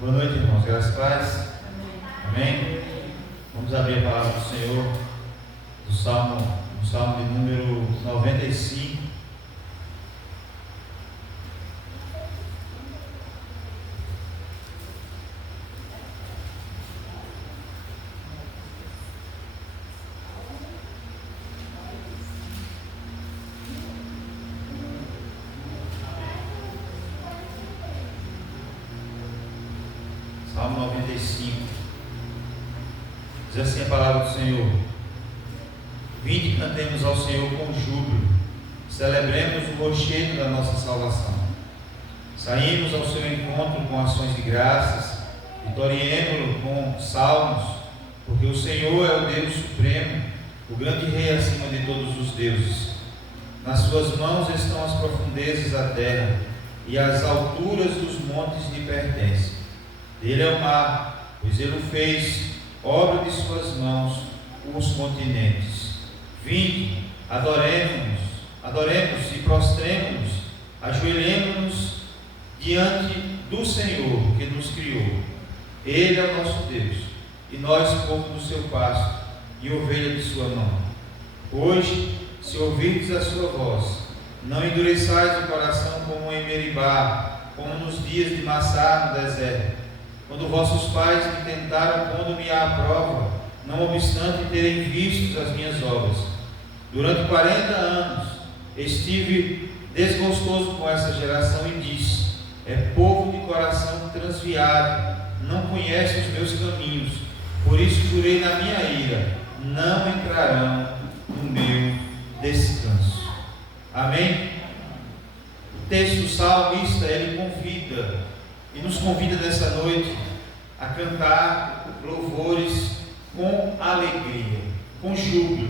Boa noite, irmãos. Graças a paz. Amém. Vamos abrir a palavra do Senhor do Salmo de número 95. Salmo 95. Diz assim a palavra do Senhor: Vinde e cantemos ao Senhor com júbilo, celebremos o rochedo da nossa salvação. Saímos ao seu encontro com ações de graças, vitoriemo-lo com salmos, porque o Senhor é o Deus supremo, o grande Rei acima de todos os deuses. Nas suas mãos estão as profundezas da terra, e as alturas dos montes lhe pertencem. Dele é o mar, pois ele o fez, obra de suas mãos, os continentes. Vinde, adoremos e prostremo-nos, ajoelhemo-nos diante do Senhor que nos criou. Ele é o nosso Deus, e nós povo do seu pasto, e ovelha de sua mão. Hoje, se ouvirdes a sua voz, não endureçais o coração como em Meribá, como nos dias de Massá no deserto, quando vossos pais me tentaram pondo-me à prova, não obstante terem visto as minhas obras. Durante 40 anos estive desgostoso com essa geração e disse: é povo de coração transviado, não conhece os meus caminhos. Por isso jurei na minha ira: não entrarão no meu descanso. Amém? O texto salmista, ele convida e nos convida nessa noite a cantar louvores com alegria, com júbilo,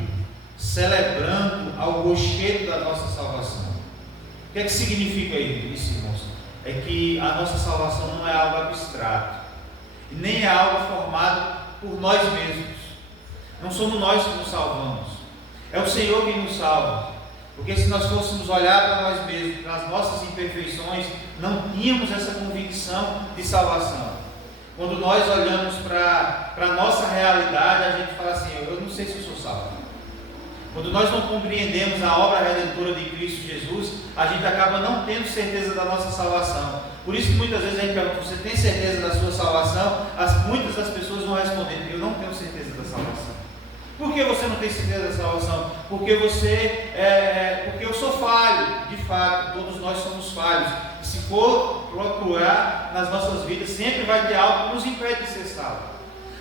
celebrando ao rochedo da nossa salvação. O que é que significa isso, irmãos? É que a nossa salvação não é algo abstrato, nem é algo formado por nós mesmos. Não somos nós que nos salvamos, é o Senhor que nos salva. Porque se nós fôssemos olhar para nós mesmos, para as nossas imperfeições, não tínhamos essa convicção de salvação. Quando nós olhamos para a nossa realidade, a gente fala assim: eu não sei se eu sou salvo. Quando nós não compreendemos a obra redentora de Cristo Jesus, a gente acaba não tendo certeza da nossa salvação. Por isso que muitas vezes a gente pergunta: você tem certeza da sua salvação? Muitas das pessoas vão responder: eu não tenho certeza da salvação. Por que você não tem certeza da salvação? Porque porque eu sou falho. De fato, todos nós somos falhos. E se for procurar nas nossas vidas, sempre vai ter algo que nos impede de ser salvo.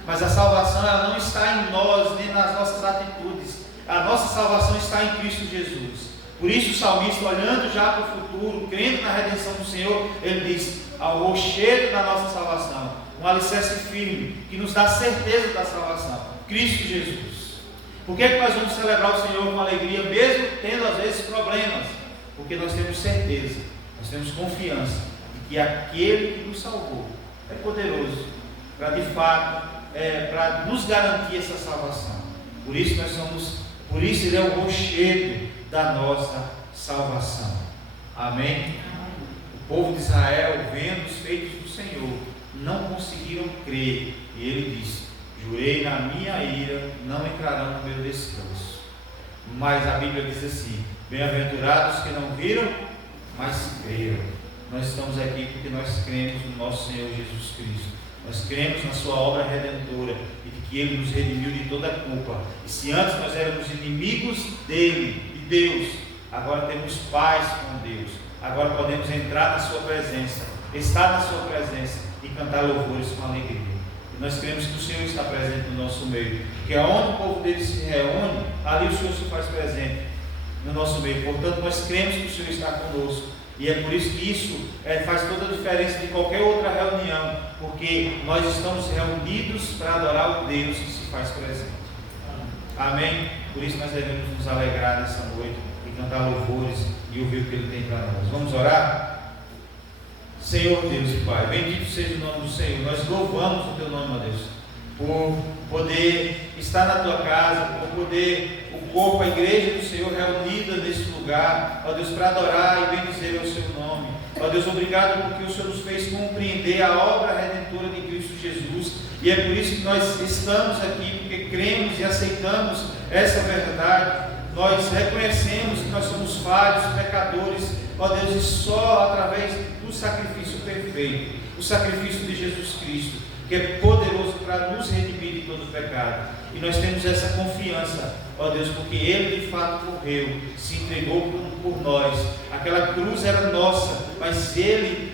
Mas a salvação, ela não está em nós, nem nas nossas atitudes. A nossa salvação está em Cristo Jesus. Por isso o salmista, olhando já para o futuro, crendo na redenção do Senhor, ele diz: ao rochedo da nossa salvação, um alicerce firme, que nos dá certeza da salvação, Cristo Jesus. Por que nós vamos celebrar o Senhor com alegria, mesmo tendo às vezes problemas? Porque nós temos certeza, nós temos confiança de que aquele que nos salvou é poderoso para de fato, para nos garantir essa salvação. Por isso ele é o rochedo da nossa salvação. Amém? O povo de Israel, vendo os feitos do Senhor, não conseguiram crer, e ele disse: jurei na minha ira, não entrarão no meu descanso. Mas a Bíblia diz assim: bem-aventurados que não viram, mas creram. Nós estamos aqui porque nós cremos no nosso Senhor Jesus Cristo. Nós cremos na sua obra redentora e de que Ele nos redimiu de toda a culpa. E se antes nós éramos inimigos dele, de Deus, agora temos paz com Deus. Agora podemos entrar na sua presença, estar na sua presença e cantar louvores com alegria. Nós cremos que o Senhor está presente no nosso meio, que aonde o povo dele se reúne, ali o Senhor se faz presente no nosso meio. Portanto, nós cremos que o Senhor está conosco, e é por isso que isso faz toda a diferença de qualquer outra reunião, porque nós estamos reunidos para adorar o Deus que se faz presente. Amém? Por isso nós devemos nos alegrar nessa noite e cantar louvores e ouvir o que Ele tem para nós. Vamos orar? Senhor Deus e Pai, bendito seja o nome do Senhor. Nós louvamos o Teu nome, ó Deus, por poder estar na Tua casa, por poder o corpo, a igreja do Senhor reunida nesse lugar, ó Deus, para adorar e bendizer o Seu nome. Ó Deus, obrigado porque o Senhor nos fez compreender a obra redentora E é por isso que nós estamos aqui, porque cremos e aceitamos essa verdade. Nós reconhecemos que nós somos falhos, pecadores, ó Deus, e só através do sacrifício perfeito, o sacrifício de Jesus Cristo, que é poderoso para nos redimir de todo o pecado. E nós temos essa confiança, ó Deus, porque Ele de fato morreu, se entregou por nós. Aquela cruz era nossa, mas Ele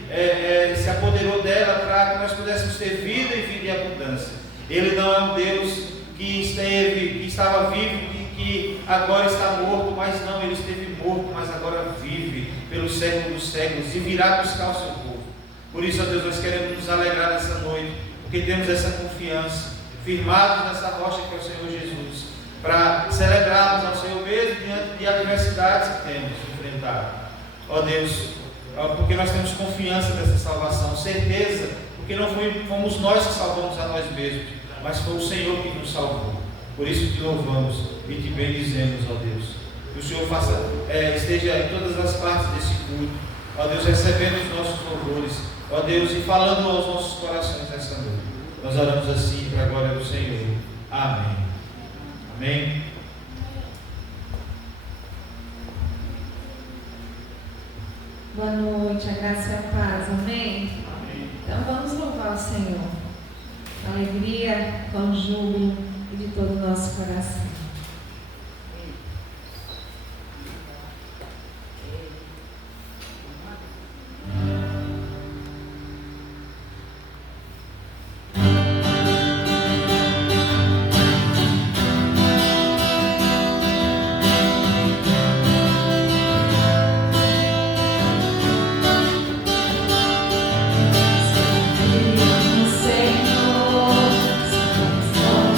se apoderou dela para que nós pudéssemos ter vida e vida em abundância. Ele não é um Deus que estava vivo e que agora está morto, mas não, Ele esteve morto, mas agora vive pelos séculos dos séculos e virá buscar o seu povo. Por isso, ó Deus, nós queremos nos alegrar nessa noite, porque temos essa confiança, firmados nessa rocha que é o Senhor Jesus, para celebrarmos ao Senhor mesmo diante de adversidades que temos enfrentado. Ó Deus, porque nós temos confiança nessa salvação, certeza, porque não fomos nós que salvamos a nós mesmos, mas foi o Senhor que nos salvou. Por isso te louvamos e te bendizemos, ó Deus. Que o Senhor esteja em todas as partes desse culto, ó Deus, recebendo os nossos louvores, ó Deus, e falando aos nossos corações nessa noite. Nós oramos assim para a glória do Senhor. Amém. Amém. Boa noite, a graça e a paz. Amém? Amém. Então vamos louvar o Senhor. Com alegria, com júbilo e de todo o nosso coração. Senhor, somos como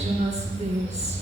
seja o nosso Deus.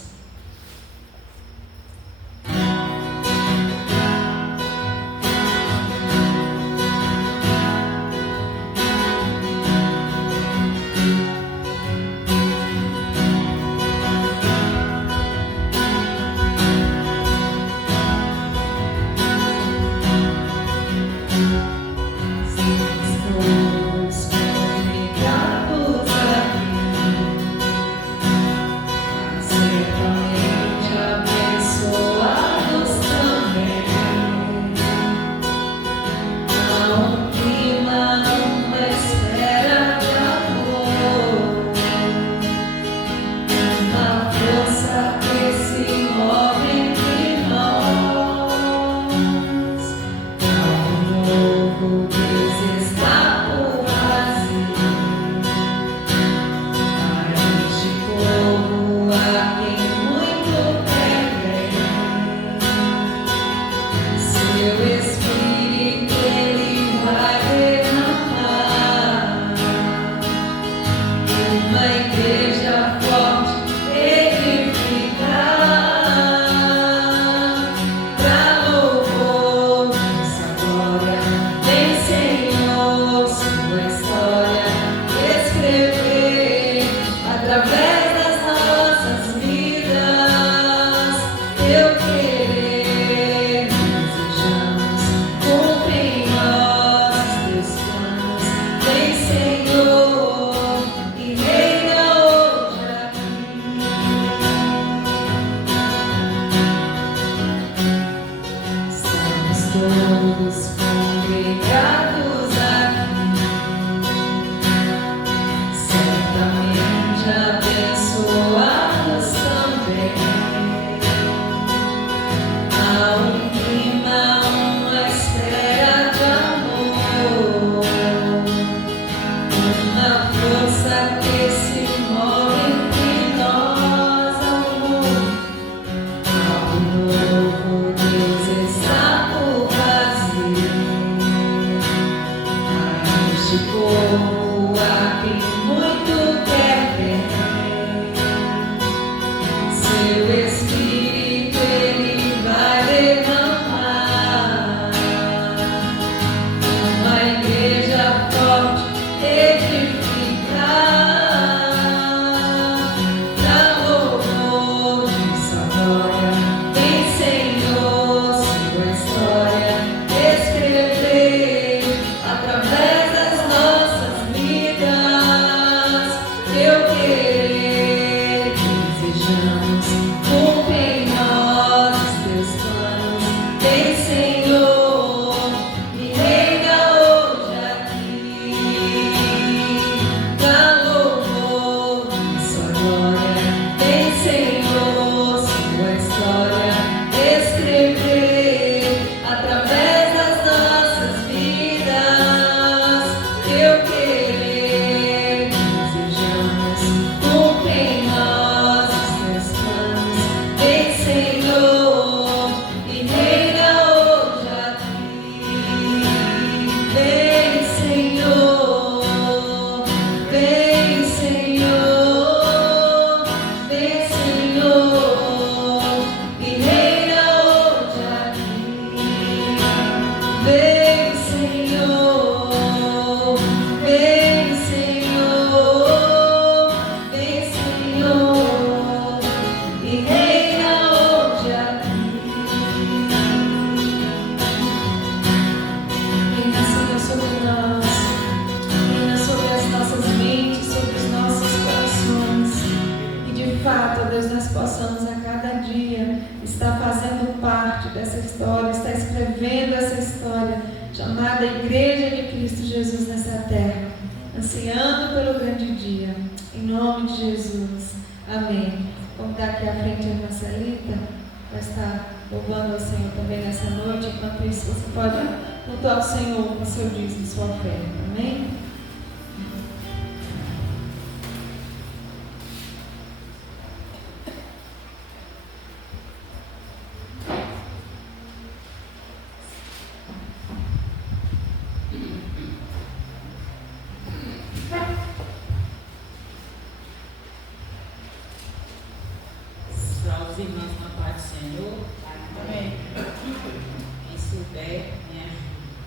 fé me ajuda.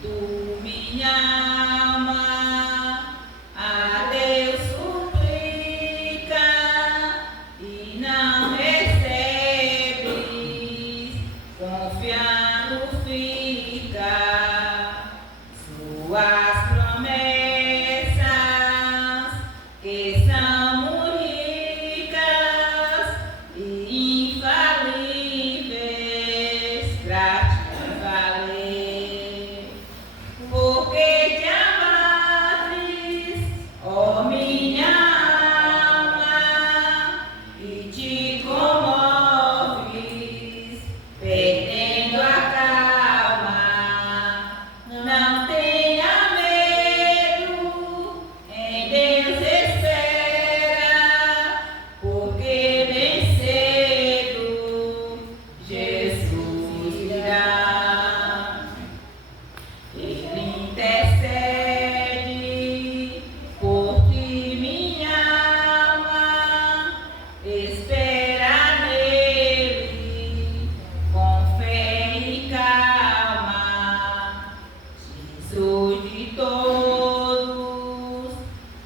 Tu, minha alma, a Deus suplica e não recebes, confiando fica suas promessas, que são ricas e infalíveis pra te valer. Porque te abates, ó minha alma, e te comoves, perdendo a calma. Não tenha medo, em Deus espera, porque bem cedo Jesus virá. Ele intercede por ti, minha alma, espera nele com fé e calma. Jesus de todos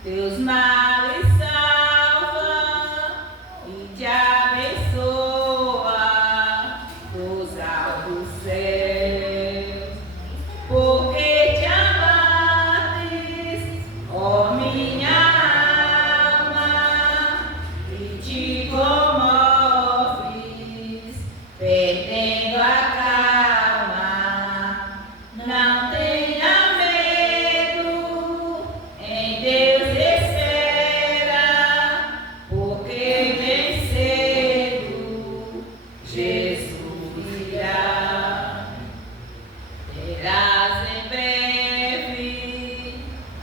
teus males salva e te abençoa dos altos céus. Porque te abates, ó minha alma, e te comoves, perdendo a calma. Não tenha medo, em Deus espera, porque bem cedo Jesus virá. Terás em breve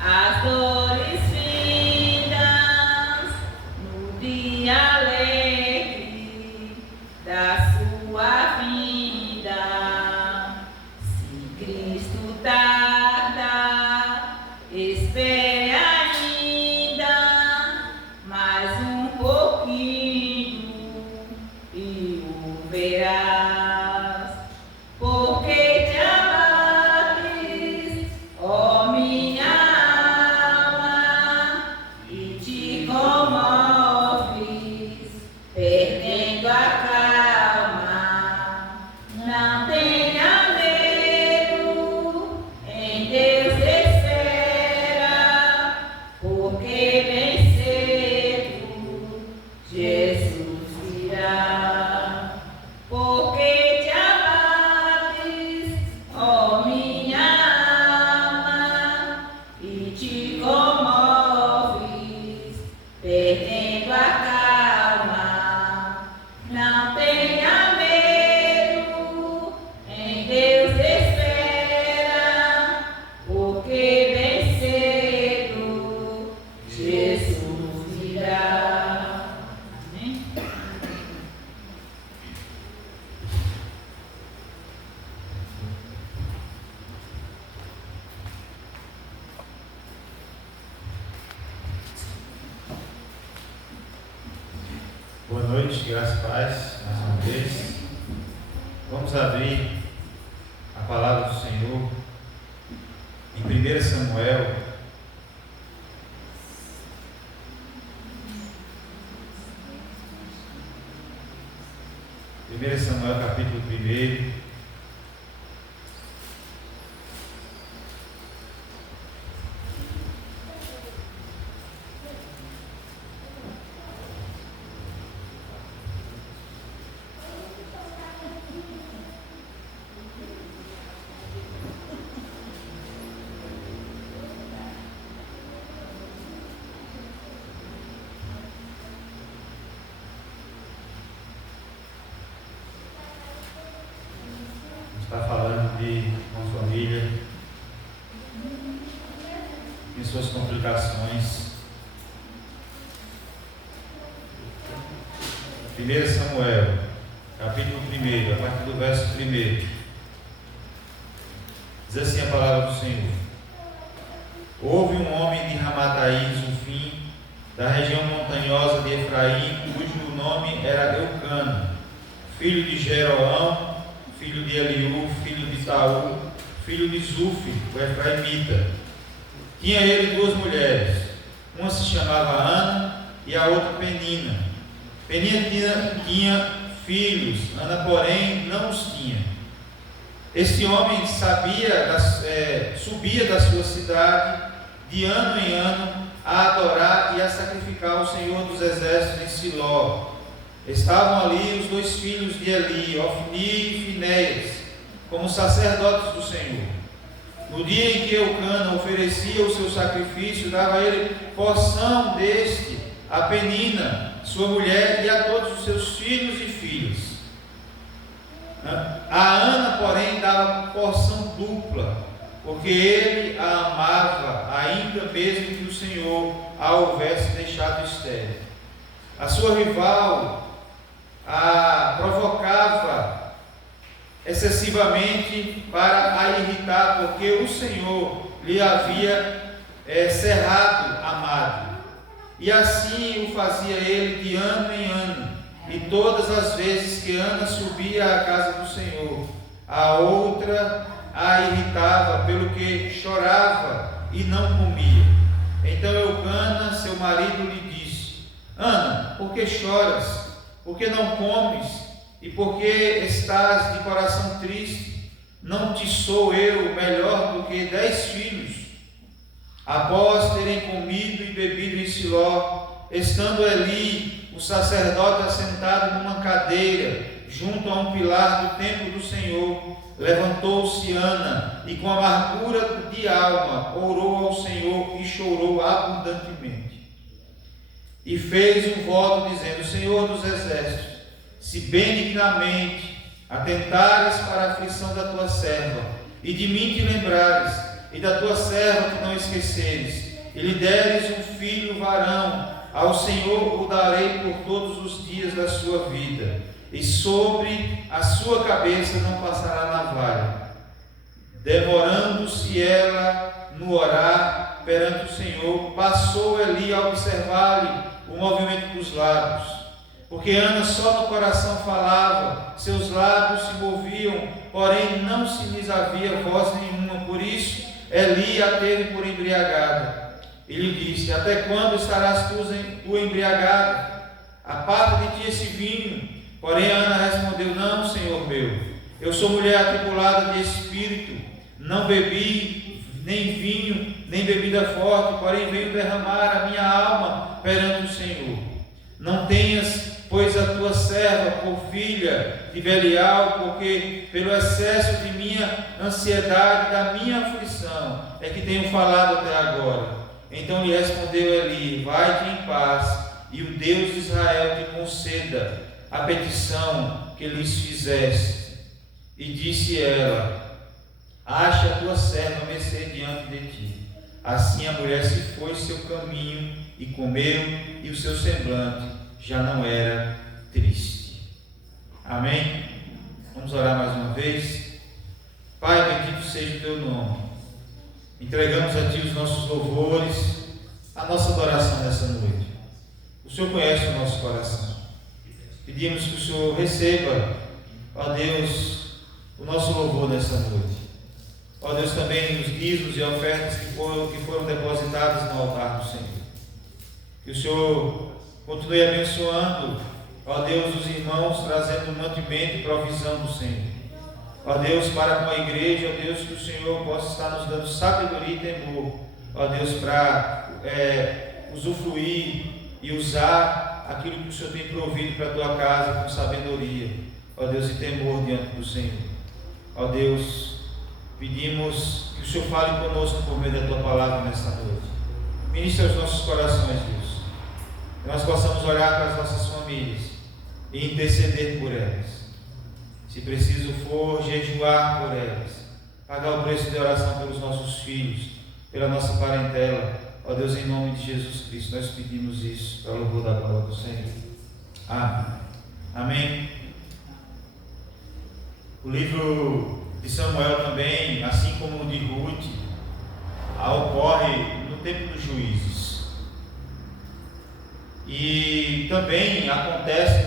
as dores findas no dia alegre da sua vinda. Se Cristo tarda, espere ainda mais um pouquinho e o verás. Porque te abates, ó minha alma, e te comoves, perdendo a calma. Não tenha medo, em Deus espera, porque bem cedo Jesus virá. Porque te abates, ó minha alma, e te comoves, perdendo a calma. Não tenha medo, em Deus espera, porque bem cedo Jesus virá. Amém? Boa noite, graças e paz, mais uma vez. Vamos abrir a palavra do Senhor em 1 Samuel, capítulo 1. Está falando de uma família e suas complicações. 1 Samuel, capítulo 1, a partir do verso 1. Diz assim a palavra do Senhor: Houve um homem de Ramataim, Zufim, da região montanhosa de Efraim, cujo nome era Eucana, filho de Jeroão, filho de Eliú, filho de Taú, filho de Zufi, o efraimita. Tinha ele 2 mulheres, uma se chamava Ana e a outra Penina. Penina tinha filhos, Ana, porém, não os tinha. Este homem subia da sua cidade de ano em ano a adorar e a sacrificar ao Senhor dos Exércitos em Siló. Estavam ali os 2 filhos de Eli, Ofni e Finéias, como sacerdotes do Senhor. No dia em que Eucana oferecia o seu sacrifício, dava ele porção deste a Penina, sua mulher, e a todos os seus filhos e filhas. A Ana, porém, dava porção dupla, porque ele a amava, ainda mesmo que o Senhor a houvesse deixado estéril. A sua rival a provocava excessivamente para a irritar, porque o Senhor lhe havia cerrado a madre. E assim o fazia ele de ano em ano. E todas as vezes que Ana subia à casa do Senhor, a outra a irritava, pelo que chorava e não comia. Então Eucana, seu marido, lhe disse: Ana, por que choras? Por que não comes? E por que estás de coração triste? Não te sou eu melhor do que 10 filhos? Após terem comido e bebido em Siló, estando ali o sacerdote assentado numa cadeira, junto a um pilar do templo do Senhor, levantou-se Ana e com amargura de alma orou ao Senhor e chorou abundantemente. E fez um voto dizendo: Senhor dos Exércitos, se benignamente atentares para a aflição da tua serva, e de mim te lembrares, e da tua serva te não esqueceres, e lhe deres um filho varão, ao Senhor o darei por todos os dias da sua vida, e sobre a sua cabeça não passará navalha. Demorando-se ela no orar perante o Senhor, passou Eli a observar-lhe o movimento dos lábios, porque Ana só no coração falava, seus lábios se moviam, porém não se lhes havia voz nenhuma. Por isso Eli a teve por embriagada. E lhe disse: Até quando estarás tu embriagada? Aparta de ti esse vinho. Porém Ana respondeu: Não, Senhor meu, eu sou mulher atribulada de espírito, não bebi nem vinho, nem bebida forte, porém venho derramar a minha alma perante o Senhor. Não tenhas, pois, a tua serva por filha de Belial, porque pelo excesso de minha ansiedade, da minha aflição, é que tenho falado até agora. Então lhe respondeu Eli: Vai-te em paz, e o Deus de Israel te conceda a petição que lhes fizeste. E disse ela: Ache a tua serva mercê diante de ti. Assim a mulher se foi seu caminho e comeu, e o seu semblante já não era triste. Amém? Vamos orar mais uma vez. Pai, bendito seja o teu nome. Entregamos a ti os nossos louvores, a nossa adoração nessa noite. O Senhor conhece o nosso coração. Pedimos que o Senhor receba, ó Deus, o nosso louvor nessa noite. Ó Deus, também os dízimos e ofertas que foram depositadas no altar do Senhor. Que o Senhor continue abençoando, ó Deus, os irmãos, trazendo mantimento e provisão do Senhor. Ó Deus, para com a igreja, ó Deus, que o Senhor possa estar nos dando sabedoria e temor, ó Deus, para usufruir e usar aquilo que o Senhor tem provido para a tua casa com sabedoria, ó Deus, e temor diante do Senhor. Ó Deus, pedimos que o Senhor fale conosco por meio da tua palavra nesta noite. Ministra os nossos corações, Deus, que nós possamos olhar para as nossas famílias e interceder por elas. Se preciso for, jejuar por elas, pagar o preço de oração pelos nossos filhos, pela nossa parentela. Ó Deus, em nome de Jesus Cristo, nós pedimos isso para o louvor da glória do Senhor. Amém. Amém. O livro de Samuel também, assim como o de Ruth, ocorre no tempo dos juízes. E também acontece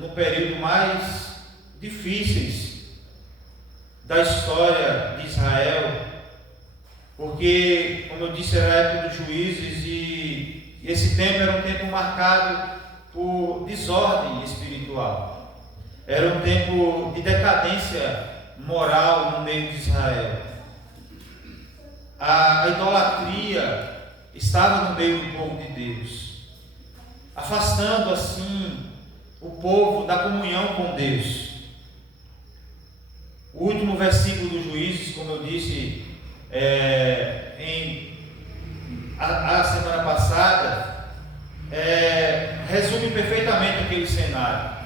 no período mais difíceis da história de Israel, porque, como eu disse, era a época dos juízes e esse tempo era um tempo marcado por desordem espiritual. Era um tempo de decadência moral no meio de Israel. A idolatria estava no meio do povo de Deus, afastando assim o povo da comunhão com Deus. O último versículo dos Juízes, como eu disse a semana passada, resume perfeitamente aquele cenário,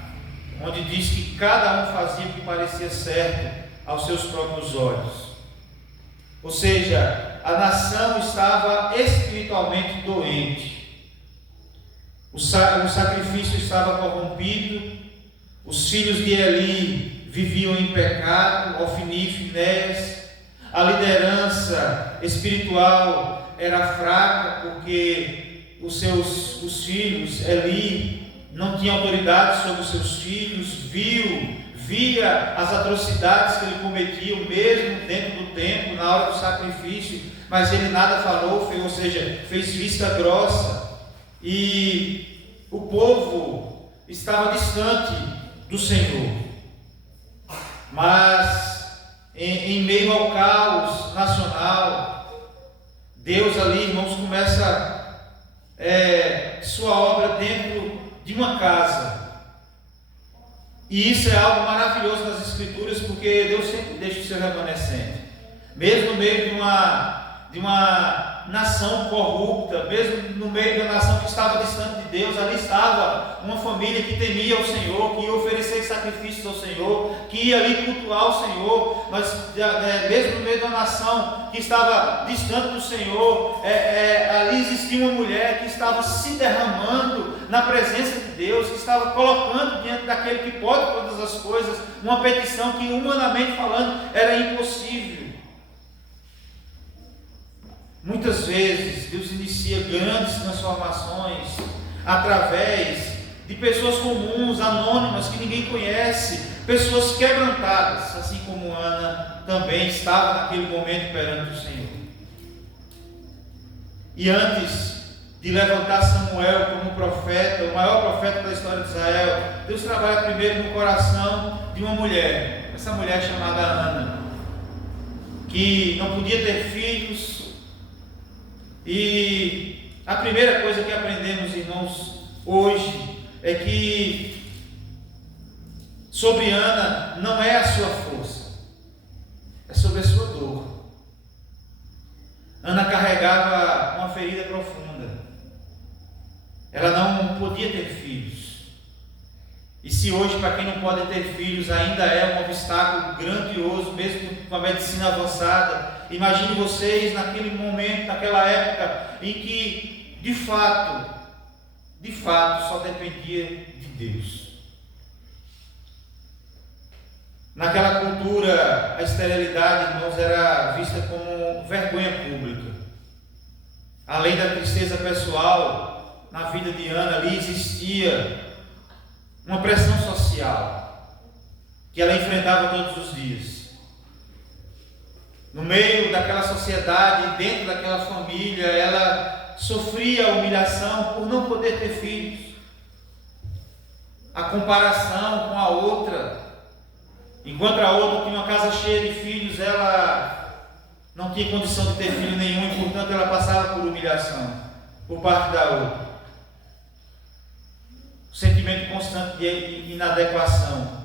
onde diz que cada um fazia o que parecia certo aos seus próprios olhos. Ou seja, a nação estava espiritualmente doente, o sacrifício estava corrompido, os filhos de Eli viviam em pecado, Ofni e Finéias, a liderança espiritual era fraca, porque os filhos, Eli, não tinha autoridade sobre os seus filhos, via as atrocidades que ele cometia, mesmo dentro do templo, na hora do sacrifício, mas ele nada falou, ou seja, fez vista grossa, e o povo estava distante do Senhor. Mas em meio ao caos nacional, Deus ali, irmãos, começa sua obra dentro de uma casa. E isso é algo maravilhoso nas Escrituras, porque Deus sempre deixa o seu remanescente. Mesmo no meio de uma nação corrupta, mesmo no meio da nação que estava distante de Deus, ali estava uma família que temia o Senhor, que ia oferecer sacrifícios ao Senhor, que ia ali cultuar o Senhor. Mas mesmo no meio da nação que estava distante do Senhor, ali existia uma mulher que estava se derramando na presença de Deus, que estava colocando diante daquele que pode todas as coisas, uma petição que, humanamente falando, era impossível. Muitas vezes Deus inicia grandes transformações através de pessoas comuns, anônimas, que ninguém conhece, pessoas quebrantadas, assim como Ana também estava naquele momento perante o Senhor. E antes de levantar Samuel como profeta, o maior profeta da história de Israel, Deus trabalha primeiro no coração de uma mulher, essa mulher chamada Ana, que não podia ter filhos. E a primeira coisa que aprendemos, irmãos, hoje é que sobre Ana não é a sua força, é sobre a sua dor. Ana carregava uma ferida profunda, ela não podia ter filhos. E se hoje, para quem não pode ter filhos, ainda é um obstáculo grandioso, mesmo com a medicina avançada, imagine vocês naquele momento, naquela época, em que de fato, só dependia de Deus. Naquela cultura, a esterilidade, irmãos, era vista como vergonha pública. Além da tristeza pessoal, na vida de Ana ali existia uma pressão social que ela enfrentava todos os dias. No meio daquela sociedade, dentro daquela família, ela sofria a humilhação por não poder ter filhos. A comparação com a outra, enquanto a outra tinha uma casa cheia de filhos, ela não tinha condição de ter filho nenhum e, portanto, ela passava por humilhação por parte da outra. O sentimento constante de inadequação.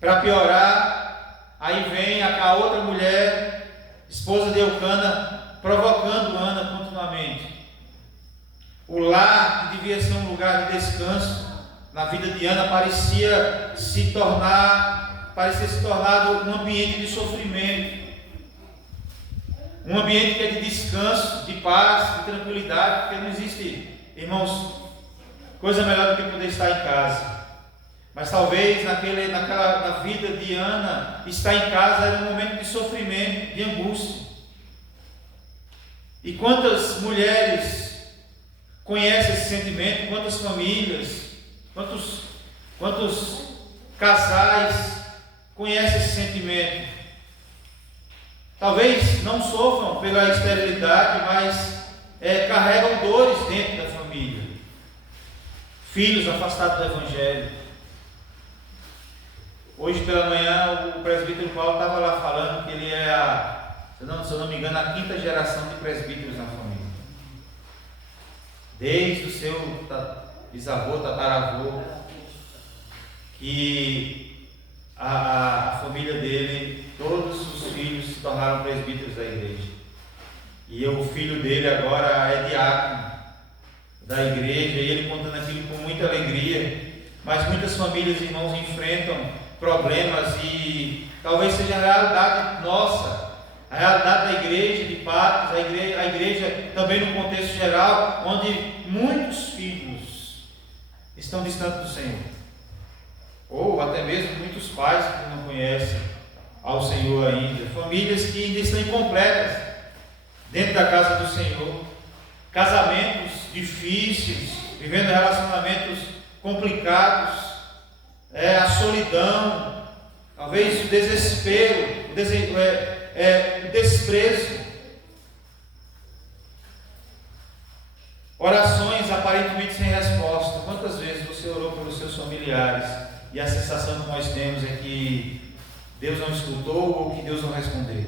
Para piorar, aí vem a outra mulher, esposa de Eucana, provocando Ana continuamente. O lar, que devia ser um lugar de descanso na vida de Ana, parecia se tornar um ambiente de sofrimento, um ambiente que é de descanso, de paz, de tranquilidade, porque não existe, irmãos, coisa melhor do que poder estar em casa. Mas talvez na vida de Ana, estar em casa era um momento de sofrimento, de angústia. E quantas mulheres conhece esse sentimento? Quantas famílias, quantos casais conhecem esse sentimento? Talvez não sofram pela esterilidade, mas carregam dores dentro da família. Filhos afastados do Evangelho. Hoje pela manhã o presbítero Paulo estava lá falando que ele é se eu não me engano, a 5ª geração de presbíteros na família. Desde o seu bisavô, tataravô, que a família dele, todos os filhos se tornaram presbíteros da igreja. E o filho dele agora é diácono da igreja, e ele contando aquilo com muita alegria. Mas muitas famílias, irmãos, enfrentam problemas, e talvez seja a realidade nossa, a realidade da igreja de Patos, a igreja também no contexto geral, onde muitos filhos estão distantes do Senhor, ou até mesmo muitos pais que não conhecem ao Senhor ainda, famílias que ainda estão incompletas dentro da casa do Senhor, casamentos difíceis, vivendo relacionamentos complicados, a solidão, talvez o desespero, o desprezo, orações aparentemente sem resposta. Quantas vezes você orou pelos seus familiares e a sensação que nós temos é que Deus não escutou ou que Deus não respondeu?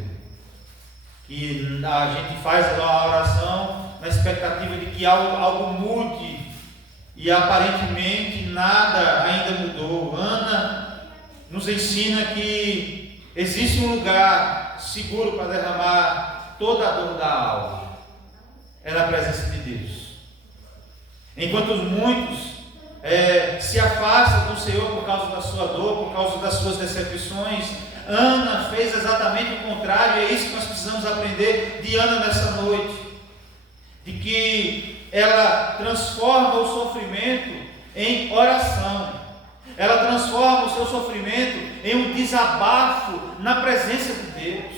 Que a gente faz a oração na expectativa de que algo mude, e aparentemente nada ainda mudou. Ana nos ensina que existe um lugar seguro para derramar toda a dor da alma, é na presença de Deus. Enquanto muitos se afastam do Senhor por causa da sua dor, por causa das suas decepções, Ana fez exatamente o contrário. E é isso que nós precisamos aprender de Ana nessa noite, de que ela transforma o sofrimento em oração, ela transforma o seu sofrimento em um desabafo na presença de Deus,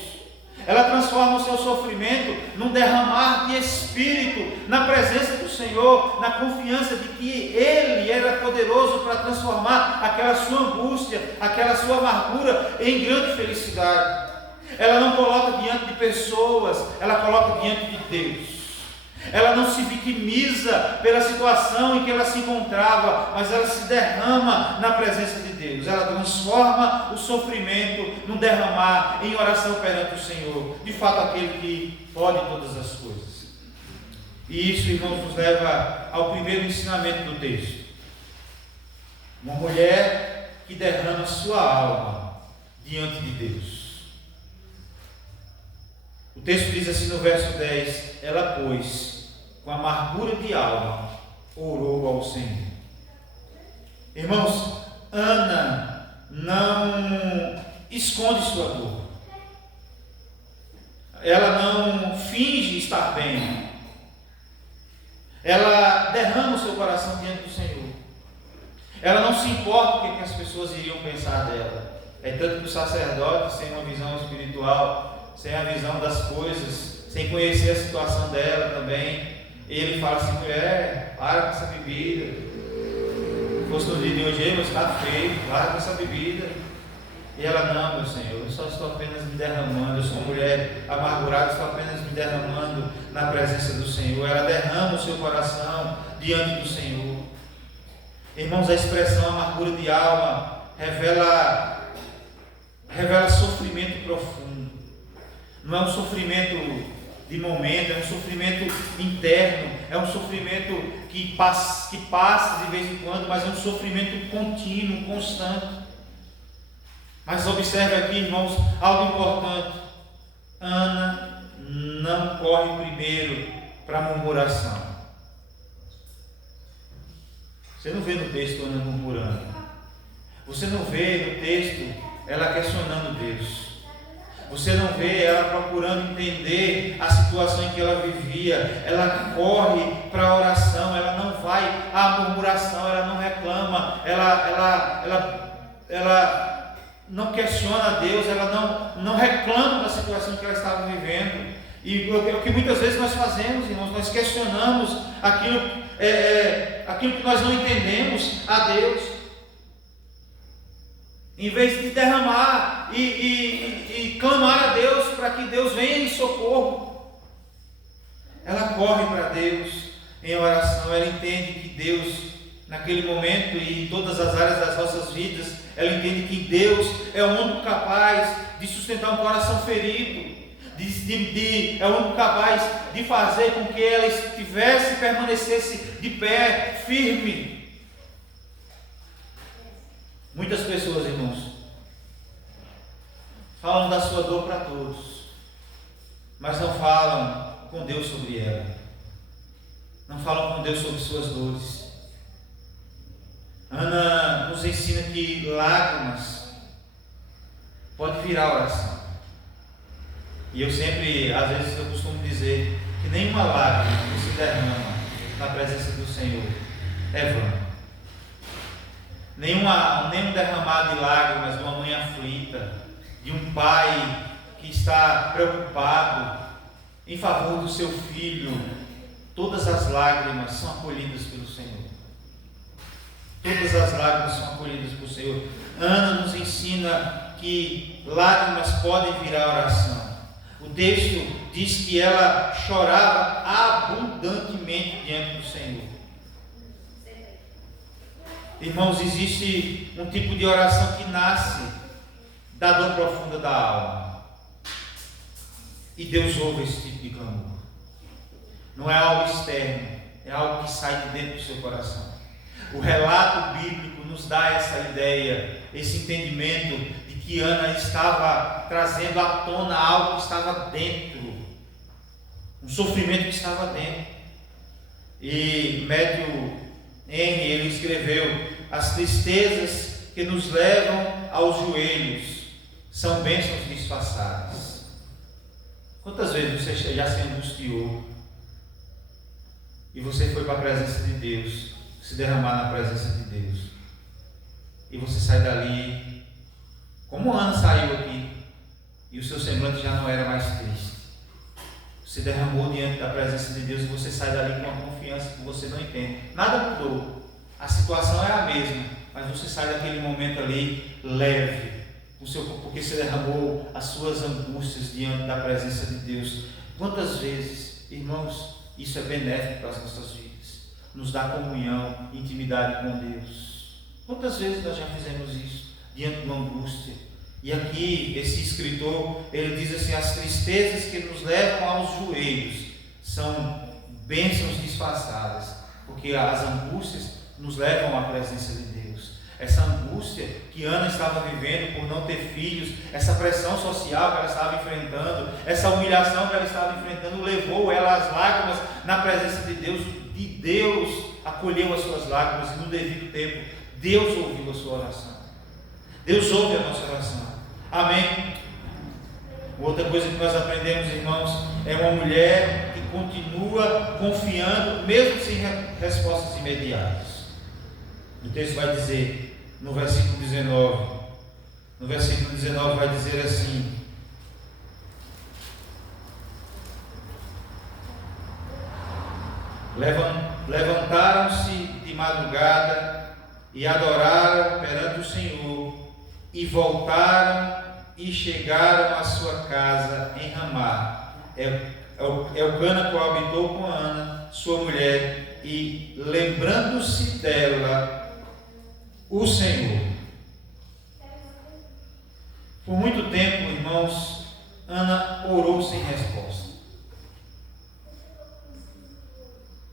ela transforma o seu sofrimento num derramar de espírito na presença do Senhor, na confiança de que Ele era poderoso para transformar aquela sua angústia, aquela sua amargura em grande felicidade. Ela não coloca diante de pessoas, ela coloca diante de Deus. Ela não se vitimiza pela situação em que ela se encontrava, mas ela se derrama na presença de Deus. Ela transforma o sofrimento num derramar em oração perante o Senhor, de fato aquele que pode todas as coisas. E isso, irmãos, nos leva ao primeiro ensinamento do texto. Uma mulher que derrama sua alma diante de Deus. O texto diz assim no verso 10: ela, pois, com amargura de alma, orou ao Senhor. Irmãos, Ana não esconde sua dor. Ela não finge estar bem. Ela derrama o seu coração diante do Senhor. Ela não se importa com o que as pessoas iriam pensar dela. É tanto que o sacerdote, sem uma visão espiritual, sem a visão das coisas, sem conhecer a situação dela também, ele fala assim: mulher, para com essa bebida. Se fosse no dia de hoje, mas está feio, para com essa bebida. E ela: não, meu Senhor, eu só estou apenas me derramando, eu sou uma mulher amargurada, estou apenas me derramando na presença do Senhor. Ela derrama o seu coração diante do Senhor. Irmãos, a expressão amargura de alma revela sofrimento profundo. Não é um sofrimento de momento, é um sofrimento interno, é um sofrimento que passa de vez em quando, mas é um sofrimento contínuo, constante. Mas observe aqui, irmãos, algo importante. Ana não corre primeiro para a murmuração. Você não vê no texto Ana murmurando. Você não vê no texto ela questionando Deus. Você não vê ela procurando entender a situação em que ela vivia. Ela corre para a oração, ela não vai à murmuração, ela não reclama, ela não questiona Deus, ela não reclama da situação que ela estava vivendo. E o que muitas vezes nós fazemos, irmãos, nós questionamos aquilo que nós não entendemos a Deus. Em vez de derramar e clamar a Deus para que Deus venha em socorro, ela corre para Deus em oração. Ela entende que Deus, naquele momento e em todas as áreas das nossas vidas, ela entende que Deus é o único capaz de sustentar um coração ferido, é o único capaz de fazer com que ela permanecesse de pé, firme. Muitas pessoas, irmãos, falam da sua dor para todos, mas não falam com Deus sobre ela, não falam com Deus sobre suas dores. Ana nos ensina que lágrimas pode virar oração. E eu sempre, às vezes eu costumo dizer que nenhuma lágrima que se derrama na presença do Senhor é vã. Nenhum derramar de lágrimas de uma mãe aflita, de um pai que está preocupado em favor do seu filho, todas as lágrimas são acolhidas pelo Senhor. Todas as lágrimas são acolhidas pelo Senhor. Ana nos ensina que lágrimas podem virar oração. O texto diz que ela chorava abundantemente diante do Senhor. Irmãos, existe um tipo de oração que nasce da dor profunda da alma. E Deus ouve esse tipo de clamor. Não é algo externo, é algo que sai de dentro do seu coração. O relato bíblico nos dá essa ideia, esse entendimento de que Ana estava trazendo à tona algo que estava dentro, um sofrimento que estava dentro. E Matthew Henry, ele escreveu: as tristezas que nos levam aos joelhos são bênçãos disfarçadas. Quantas vezes você já se angustiou e você foi para a presença de Deus, se derramar na presença de Deus, e você sai dali como Ana saiu aqui, e o seu semblante já não era mais triste. Você derramou diante da presença de Deus e você sai dali com uma confiança que você não entende. Nada mudou, a situação é a mesma, mas você sai daquele momento ali leve, porque você derramou as suas angústias diante da presença de Deus. Quantas vezes, irmãos, isso é benéfico para as nossas vidas, nos dá comunhão, intimidade com Deus. Quantas vezes nós já fizemos isso diante de uma angústia? E aqui esse escritor, ele diz assim: as tristezas que nos levam aos joelhos são bênçãos disfarçadas, porque as angústias nos levam à presença de Deus. Essa angústia que Ana estava vivendo por não ter filhos, essa pressão social que ela estava enfrentando, essa humilhação que ela estava enfrentando, levou ela às lágrimas na presença de Deus, e Deus acolheu as suas lágrimas, e no devido tempo Deus ouviu a sua oração. Deus ouve a nossa oração. Amém? Outra coisa que nós aprendemos, irmãos, é uma mulher que continua confiando, mesmo sem respostas imediatas. O texto vai dizer, no versículo 19 vai dizer assim: levantaram-se de madrugada e adoraram perante o Senhor, e voltaram e chegaram à sua casa em Ramá. Elcana coabitou com Ana, sua mulher, e lembrando-se dela, o Senhor. Por muito tempo, irmãos, Ana orou sem resposta.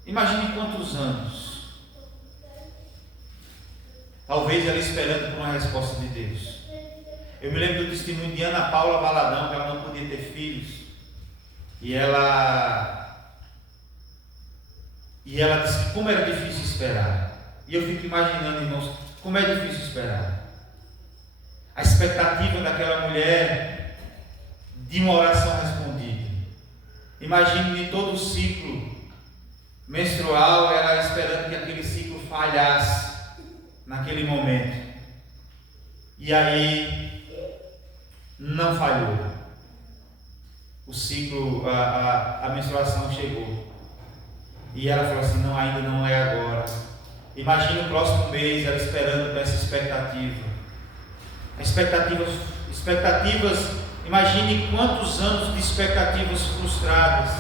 Imagine quantos anos. Talvez ela esperando por uma resposta de Deus. Eu me lembro do testemunho de Ana Paula Valadão, que ela não podia ter filhos. E ela disse que como era difícil esperar. E eu fico imaginando, irmãos, como é difícil esperar. A expectativa daquela mulher de uma oração respondida. Imagine de todo o ciclo menstrual, ela esperando que aquele ciclo falhasse naquele momento. E aí não falhou. o ciclo, a menstruação chegou. E ela falou assim, não, ainda não é agora. Imagina o próximo mês, ela esperando por essa expectativa. Expectativas, imagine quantos anos de expectativas frustradas.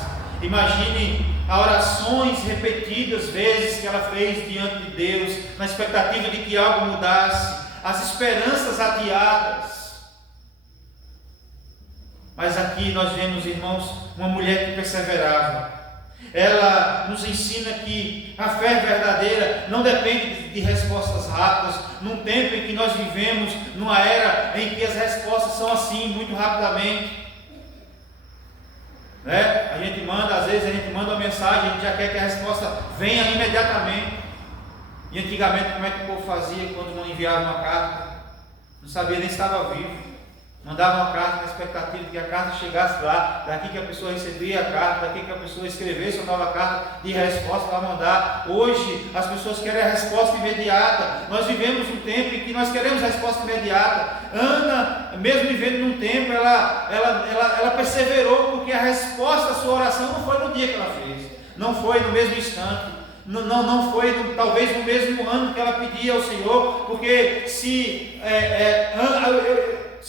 Imagine as orações repetidas vezes que ela fez diante de Deus, na expectativa de que algo mudasse, as esperanças adiadas. Mas aqui nós vemos, irmãos, uma mulher que perseverava. Ela nos ensina que a fé verdadeira não depende de respostas rápidas, num tempo em que nós vivemos, numa era em que as respostas são assim, muito rapidamente. Né? Às vezes a gente manda uma mensagem, a gente já quer que a resposta venha imediatamente. E antigamente, como é que o povo fazia quando não enviava uma carta? Não sabia nem se estava vivo. Mandava uma carta na expectativa de que a carta chegasse lá, daqui que a pessoa recebia a carta, daqui que a pessoa escrevesse uma nova carta de resposta para mandar. Hoje as pessoas querem a resposta imediata. Nós vivemos um tempo em que nós queremos a resposta imediata. Ana, mesmo vivendo num tempo, ela perseverou, porque a resposta à sua oração não foi no dia que ela fez, não foi no mesmo instante, não foi talvez no mesmo ano que ela pedia ao Senhor, porque se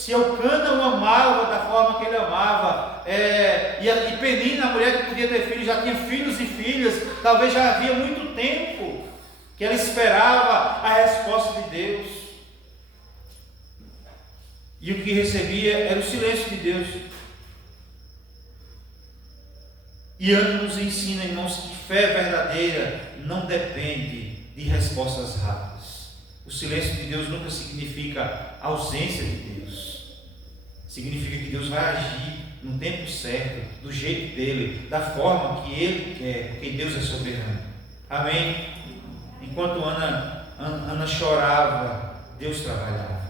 Elcana o amava da forma que ele amava, e Penina, a mulher que podia ter filhos, já tinha filhos e filhas, talvez já havia muito tempo que ela esperava a resposta de Deus, e o que recebia era o silêncio de Deus. E Ana nos ensina, irmãos, que fé verdadeira não depende de respostas rápidas. O silêncio de Deus nunca significa ausência de Deus. Significa que Deus vai agir no tempo certo, do jeito dele, da forma que ele quer, porque Deus é soberano. Amém? Enquanto Ana chorava, Deus trabalhava.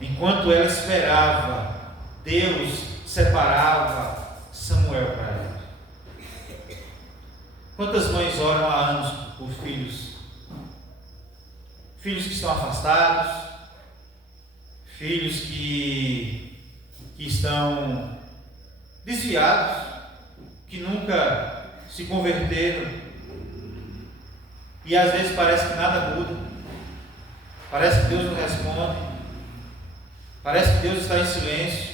Enquanto ela esperava, Deus separava Samuel para ela. Quantas mães oram há anos por filhos? Filhos que estão afastados, filhos que estão desviados, que nunca se converteram, e às vezes parece que nada muda, parece que Deus não responde, parece que Deus está em silêncio,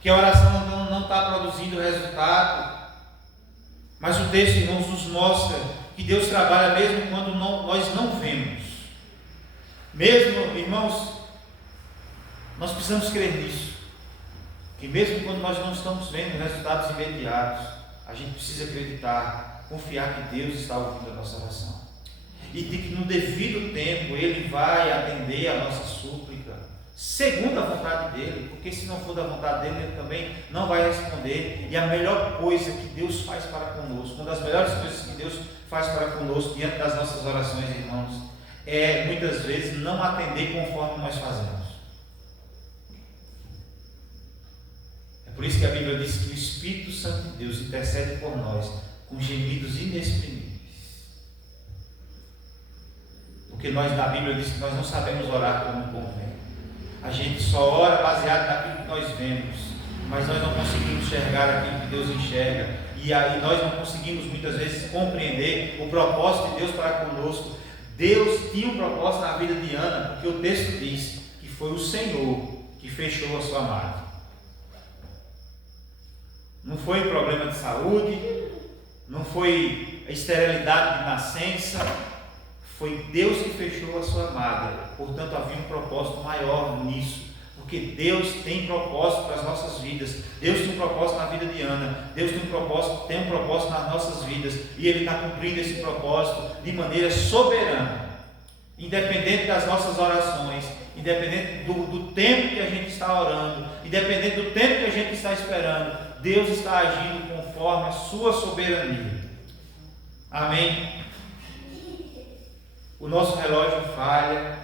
que a oração não está produzindo resultado. Mas o texto, irmãos, nos mostra que Deus trabalha mesmo quando nós não vemos. Mesmo, irmãos, nós precisamos crer nisso, que mesmo quando nós não estamos vendo resultados imediatos, a gente precisa acreditar, confiar que Deus está ouvindo a nossa oração, e de que no devido tempo Ele vai atender a nossa súplica, segundo a vontade dele, porque se não for da vontade dele, ele também não vai responder. E a melhor coisa que Deus faz para conosco, uma das melhores coisas que Deus faz para conosco diante das nossas orações, irmãos, é muitas vezes não atender conforme nós fazemos. É por isso que a Bíblia diz que o Espírito Santo de Deus intercede por nós com gemidos inexprimíveis. Porque na Bíblia diz que nós não sabemos orar como convém. A gente só ora baseado naquilo que nós vemos, mas nós não conseguimos enxergar aquilo que Deus enxerga, e aí nós não conseguimos muitas vezes compreender o propósito de Deus para conosco. Deus tinha um propósito na vida de Ana, porque o texto diz que foi o Senhor que fechou a sua madre. Não foi problema de saúde, não foi a esterilidade de nascença, foi Deus que fechou a sua madre. Portanto, havia um propósito maior nisso, porque Deus tem propósito para as nossas vidas. Deus tem um propósito na vida de Ana, Deus tem um propósito nas nossas vidas, e Ele está cumprindo esse propósito de maneira soberana, independente das nossas orações, independente do tempo que a gente está orando, independente do tempo que a gente está esperando. Deus está agindo conforme a sua soberania. Amém? O nosso relógio falha,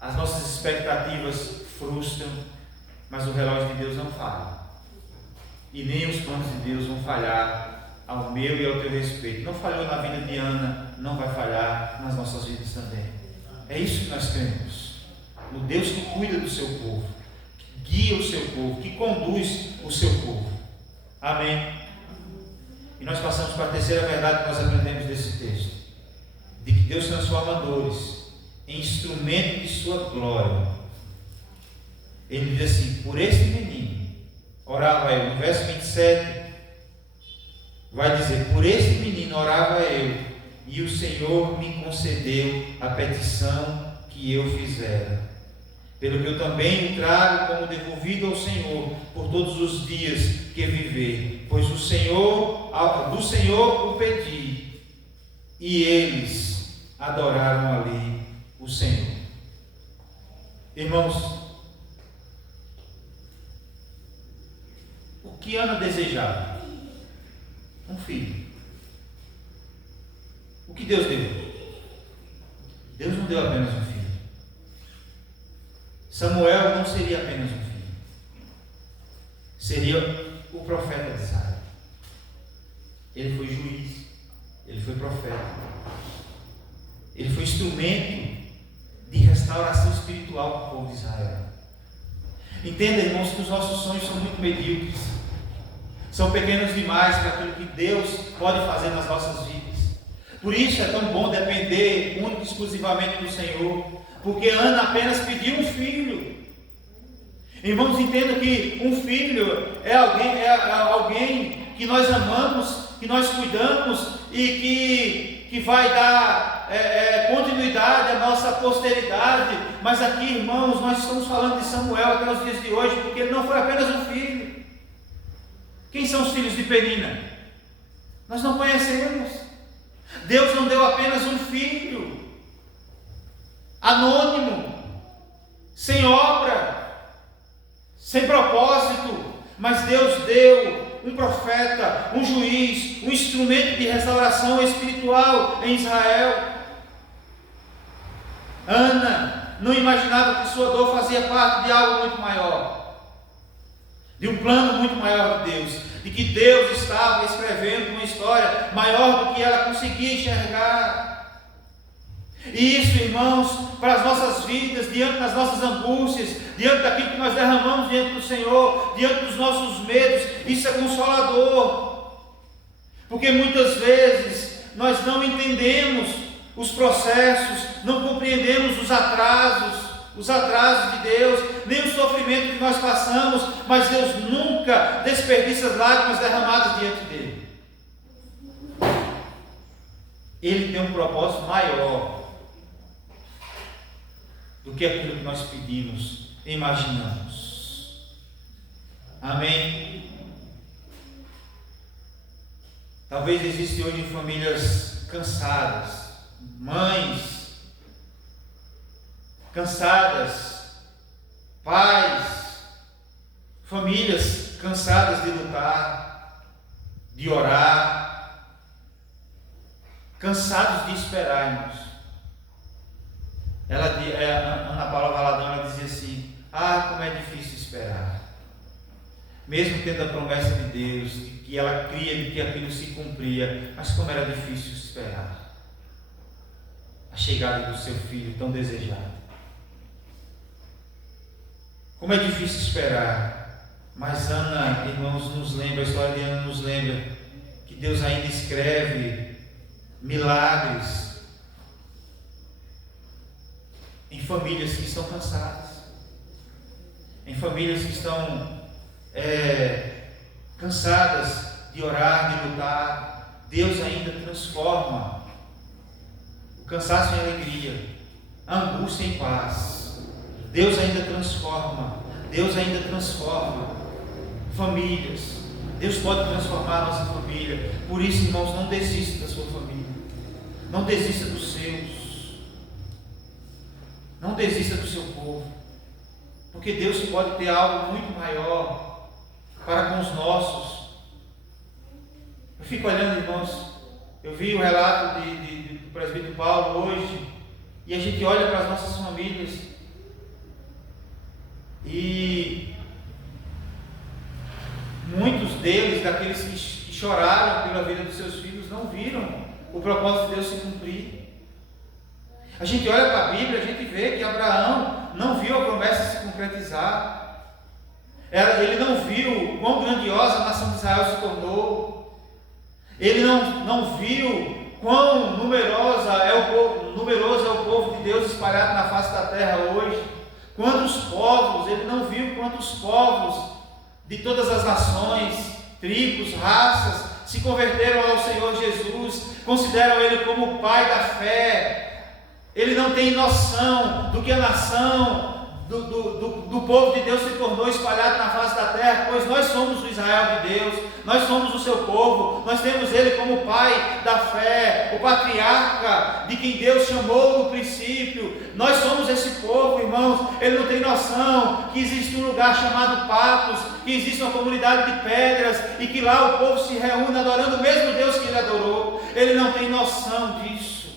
as nossas expectativas frustram, mas o relógio de Deus não falha. E nem os planos de Deus vão falhar ao meu e ao teu respeito. Não falhou na vida de Ana, não vai falhar nas nossas vidas também. É isso que nós cremos. no Deus que cuida do seu povo, que guia o seu povo, que conduz o seu povo. Amém? E nós passamos para a terceira verdade que nós aprendemos desse texto, de que Deus transforma dores em instrumento de sua glória. Ele diz assim: por este menino, orava eu. No verso 27, vai dizer: por este menino orava eu, e o Senhor me concedeu a petição que eu fizera. Pelo que eu também o trago como devolvido ao Senhor por todos os dias que viver, pois do Senhor o pedi, e eles adoraram ali o Senhor. Irmãos, o que Ana desejava? Um filho. O que Deus deu? Deus não deu apenas um filho. Samuel não seria apenas um filho, seria o profeta de Israel. Ele foi juiz, ele foi profeta, ele foi instrumento de restauração espiritual para o povo de Israel. Entenda, irmãos, que os nossos sonhos são muito medíocres, são pequenos demais para aquilo que Deus pode fazer nas nossas vidas. Por isso é tão bom depender única e exclusivamente do Senhor, porque Ana apenas pediu um filho. Irmãos, entendam que um filho é alguém que nós amamos, que nós cuidamos e que vai dar continuidade à nossa posteridade. Mas aqui, irmãos, nós estamos falando de Samuel até os dias de hoje, porque ele não foi apenas um filho. Quem são os filhos de Penina? Nós não conhecemos. Deus não deu apenas um filho anônimo, sem obra, sem propósito, mas Deus deu um profeta, um juiz, um instrumento de restauração espiritual em Israel. Ana não imaginava que sua dor fazia parte de algo muito maior, de um plano muito maior de Deus, de que Deus estava escrevendo uma história maior do que ela conseguia enxergar. E isso, irmãos, para as nossas vidas, diante das nossas angústias, diante daquilo que nós derramamos diante do Senhor, diante dos nossos medos, isso é consolador, porque muitas vezes nós não entendemos os processos, não compreendemos os atrasos de Deus, nem o sofrimento que nós passamos, mas Deus nunca desperdiça as lágrimas derramadas diante dele. Ele tem um propósito maior do que aquilo que nós pedimos e imaginamos. Amém? Talvez existam hoje famílias cansadas, mães cansadas, pais, famílias cansadas de lutar, de orar, cansados de esperar, irmãos. Ana Paula Valadão, ela dizia assim: como é difícil esperar, mesmo tendo a promessa de Deus, de que ela cria de que aquilo se cumpria, mas como era difícil esperar a chegada do seu filho tão desejado. Como é difícil esperar, mas Ana, irmãos, nos lembra, a história de Ana nos lembra que Deus ainda escreve milagres em famílias que estão cansadas, em famílias que estão cansadas de orar, de lutar. Deus ainda transforma o cansaço em alegria, a angústia em paz. Deus ainda transforma famílias. Deus pode transformar a nossa família. Por isso, irmãos, não desista da sua família, não desista dos seus, não desista do seu povo, porque Deus pode ter algo muito maior para com os nossos. Eu fico olhando, irmãos, eu vi o relato do presbítero Paulo hoje, e a gente olha para as nossas famílias, e muitos deles, daqueles que choraram pela vida dos seus filhos, não viram o propósito de Deus se cumprir. A gente olha para a Bíblia, a gente vê que Abraão não viu desprezar. Ele não viu quão grandiosa a nação de Israel se tornou. Ele não viu quão numeroso é o povo de Deus espalhado na face da terra hoje. Quantos povos, ele não viu quantos povos de todas as nações, tribos, raças, se converteram ao Senhor Jesus, consideram Ele como o Pai da fé. Ele não tem noção do que a nação do povo de Deus se tornou espalhado na face da terra, pois nós somos o Israel de Deus, nós somos o seu povo, nós temos Ele como o Pai da fé, o patriarca de quem Deus chamou no princípio. Nós somos esse povo, irmãos. Ele não tem noção que existe um lugar chamado Patos, que existe uma comunidade de pedras e que lá o povo se reúne adorando o mesmo Deus que ele adorou. Ele não tem noção disso.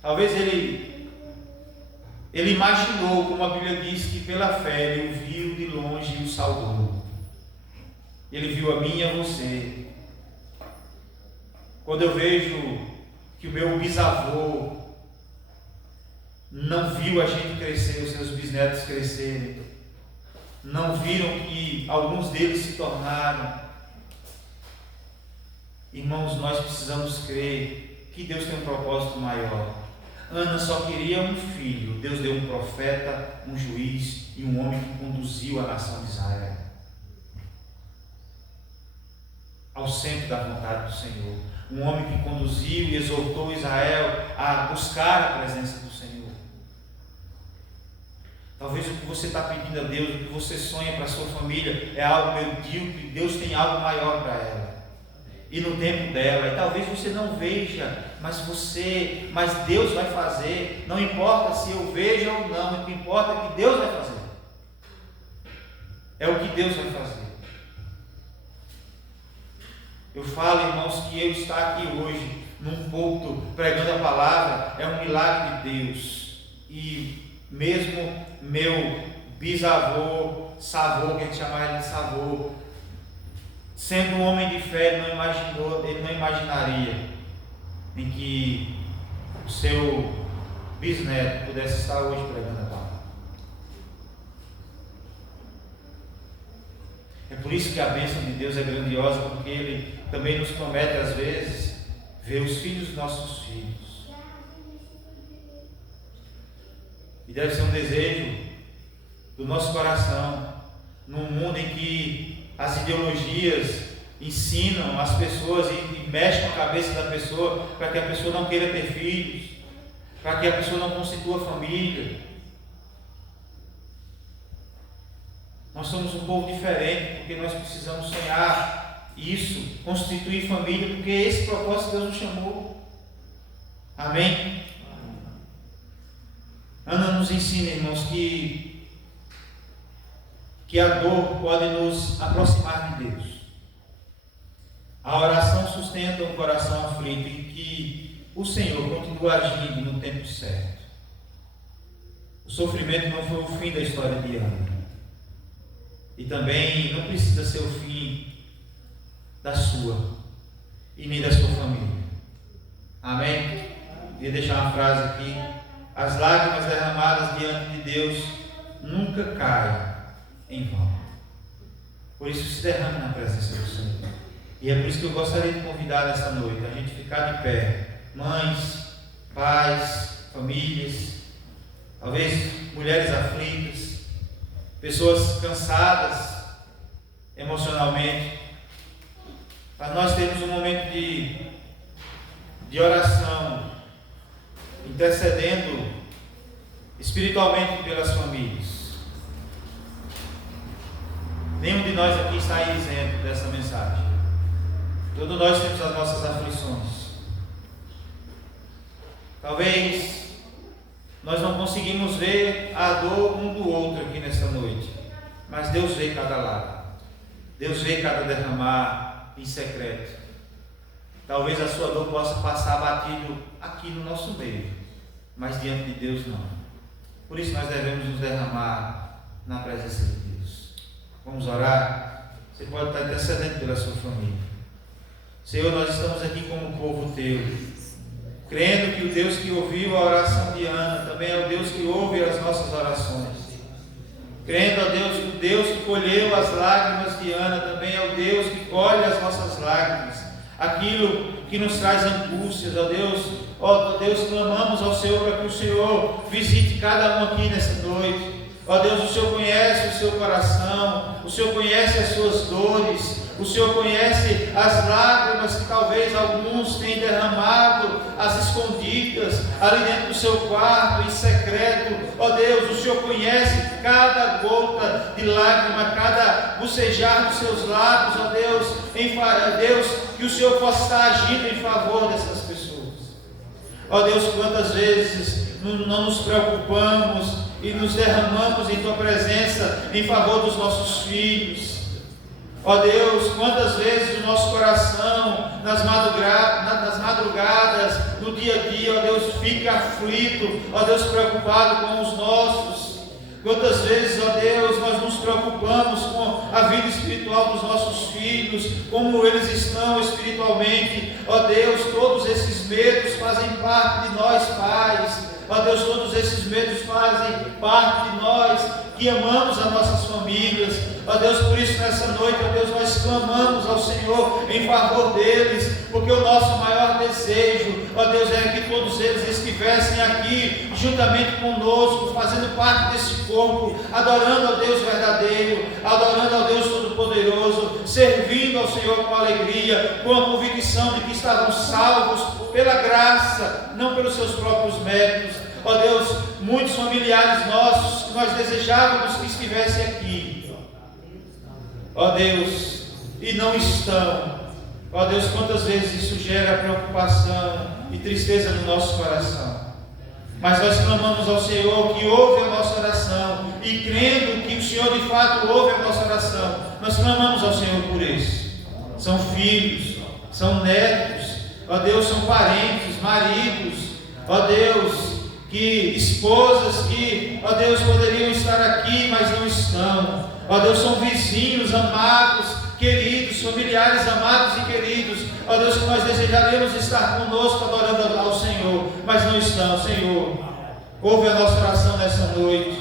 Talvez ele imaginou, como a Bíblia diz, que pela fé ele o viu de longe e o saudou. Ele viu a mim e a você. Quando eu vejo que o meu bisavô não viu a gente crescer, os seus bisnetos crescerem, não viram que alguns deles se tornaram, irmãos, nós precisamos crer que Deus tem um propósito maior. Ana só queria um filho. Deus deu um profeta, um juiz e um homem que conduziu a nação de Israel ao centro da vontade do Senhor. Um homem que conduziu e exortou Israel a buscar a presença do Senhor. Talvez o que você está pedindo a Deus, o que você sonha para a sua família é algo medíocre. Deus tem algo maior para ela e no tempo dela, e talvez você não veja, mas Deus vai fazer. Não importa se eu vejo ou não, o que importa é que Deus vai fazer. É o que Deus vai fazer. Eu falo, irmãos, que eu estar aqui hoje num culto pregando a palavra é um milagre de Deus. E mesmo meu bisavô, savô, que a gente chama ele de savô, sendo um homem de fé, ele não imaginaria em que o seu bisneto pudesse estar hoje pregando a palavra. É por isso que a bênção de Deus é grandiosa, porque Ele também nos promete às vezes ver os filhos dos nossos filhos. E deve ser um desejo do nosso coração, num mundo em que as ideologias ensinam as pessoas e mexem com a cabeça da pessoa para que a pessoa não queira ter filhos, para que a pessoa não constitua família. Nós somos um povo diferente, porque nós precisamos sonhar isso, constituir família, porque esse propósito Deus nos chamou. Amém? Ana nos ensina, irmãos, que a dor pode nos aproximar de Deus. A oração sustenta um coração aflito e que o Senhor continua agindo no tempo certo. O sofrimento não foi o fim da história de Ana. E também não precisa ser o fim da sua e nem da sua família. Amém? Queria deixar uma frase aqui. As lágrimas derramadas diante de Deus nunca caem em vão. Por isso se derrame na presença do Senhor. E é por isso que eu gostaria de convidar nessa noite a gente ficar de pé. Mães, pais, famílias, talvez mulheres aflitas, pessoas cansadas emocionalmente, para nós termos um momento de oração, intercedendo espiritualmente pelas famílias. Nenhum de nós aqui está isento dessa mensagem. Todos nós temos as nossas aflições. Talvez nós não conseguimos ver a dor um do outro aqui nessa noite, mas Deus vê cada lado. Deus vê cada derramar em secreto. Talvez a sua dor possa passar batido aqui no nosso meio, mas diante de Deus não. Por isso nós devemos nos derramar na presença de Deus. Vamos orar. Você pode estar intercedendo pela sua família. Senhor, nós estamos aqui como povo Teu, crendo que o Deus que ouviu a oração de Ana também é o Deus que ouve as nossas orações. crendo, ó Deus, que o Deus que colheu as lágrimas de Ana também é o Deus que colhe as nossas lágrimas, aquilo que nos traz angústias, ó Deus, clamamos ao Senhor para que o Senhor visite cada um aqui nessa noite. Ó Deus, o Senhor conhece o seu coração, o Senhor conhece as suas dores, o Senhor conhece as lágrimas que talvez alguns tenham derramado, as escondidas, ali dentro do seu quarto, em secreto. Ó Deus, o Senhor conhece cada gota de lágrima, cada bucejar dos seus lábios. Ó Deus, que o Senhor possa estar agindo em favor dessas pessoas. Ó Deus, quantas vezes não nos preocupamos e nos derramamos em Tua presença em favor dos nossos filhos. Ó Deus, quantas vezes o nosso coração, nas madrugadas, no dia a dia, ó Deus, fica aflito, ó Deus, preocupado com os nossos. Quantas vezes, ó Deus, nós nos preocupamos com a vida espiritual dos nossos filhos, como eles estão espiritualmente. Ó Deus, todos esses medos fazem parte de nós, pais. Ó Deus, todos esses medos fazem parte de nós que amamos as nossas famílias. Ó Deus, por isso nessa noite, ó Deus, nós clamamos ao Senhor em favor deles, porque o nosso maior desejo, ó Deus, é que todos eles estivessem aqui juntamente conosco, fazendo parte desse corpo, adorando ao Deus verdadeiro, adorando ao Deus Todo-Poderoso, servindo ao Senhor com alegria, com a convicção de que estavam salvos pela graça, não pelos seus próprios méritos. Ó Deus, muitos familiares nossos que nós desejávamos que estivessem aqui, ó Deus, e não estão. Ó Deus, quantas vezes isso gera preocupação e tristeza no nosso coração. Mas nós clamamos ao Senhor que ouve a nossa oração, e crendo que o Senhor de fato ouve a nossa oração, nós clamamos ao Senhor por isso. São filhos, são netos, ó Deus, são parentes, maridos, ó Deus, que esposas que, ó Deus, poderiam estar aqui, mas não estão. Ó Deus, são vizinhos amados, queridos, familiares amados e queridos. Ó Deus, que nós desejaremos estar conosco adorando ao Senhor, mas não estão. Senhor, ouve a nossa oração nessa noite.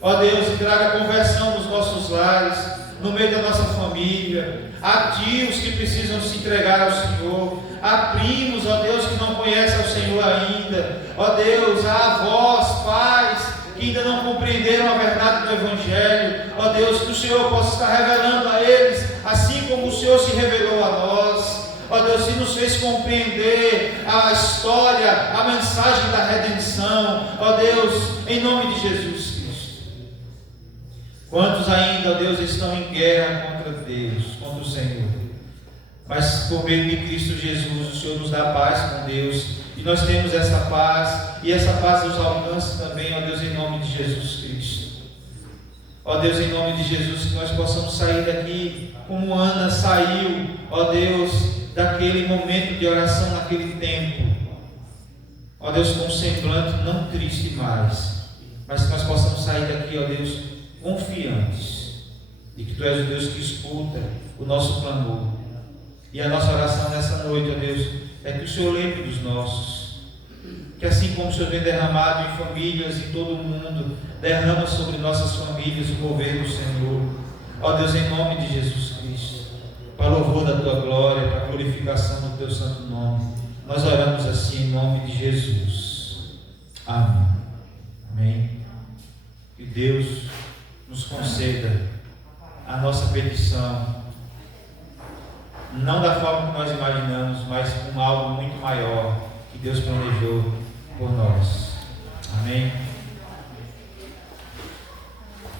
Ó Deus, e traga conversão nos nossos lares, no meio da nossa família. Há tios que precisam se entregar ao Senhor. Há primos, ó Deus, que não conhecem ao Senhor ainda. Ó Deus, há avós, pais que ainda não compreenderam a verdade do Evangelho. Ó Deus, que o Senhor possa estar revelando a eles, assim como o Senhor se revelou a nós. Ó Deus, e nos fez compreender a história, a mensagem da redenção. Ó Deus, em nome de Jesus Cristo. Quantos ainda, ó Deus, estão em guerra contra Deus, contra o Senhor? Mas por meio de Cristo Jesus, o Senhor nos dá paz com Deus, e nós temos essa paz, e essa paz nos alcança também, ó Deus, em nome de Jesus Cristo. Ó Deus, em nome de Jesus, que nós possamos sair daqui como Ana saiu, ó Deus, daquele momento de oração, naquele tempo, ó Deus, com um semblante não triste mais, mas que nós possamos sair daqui, ó Deus, confiantes de que Tu és o Deus que escuta o nosso clamor. E a nossa oração nessa noite, ó Deus, é que o Senhor lembre dos nossos, que assim como o Senhor tem derramado em famílias em todo o mundo, derrama sobre nossas famílias o mover do Senhor. Ó Deus, em nome de Jesus Cristo, para louvor da Tua glória, para a glorificação do Teu santo nome, nós oramos assim em nome de Jesus. Amém. Amém. Que Deus nos conceda a nossa petição, não da forma que nós imaginamos, mas com algo muito maior que Deus planejou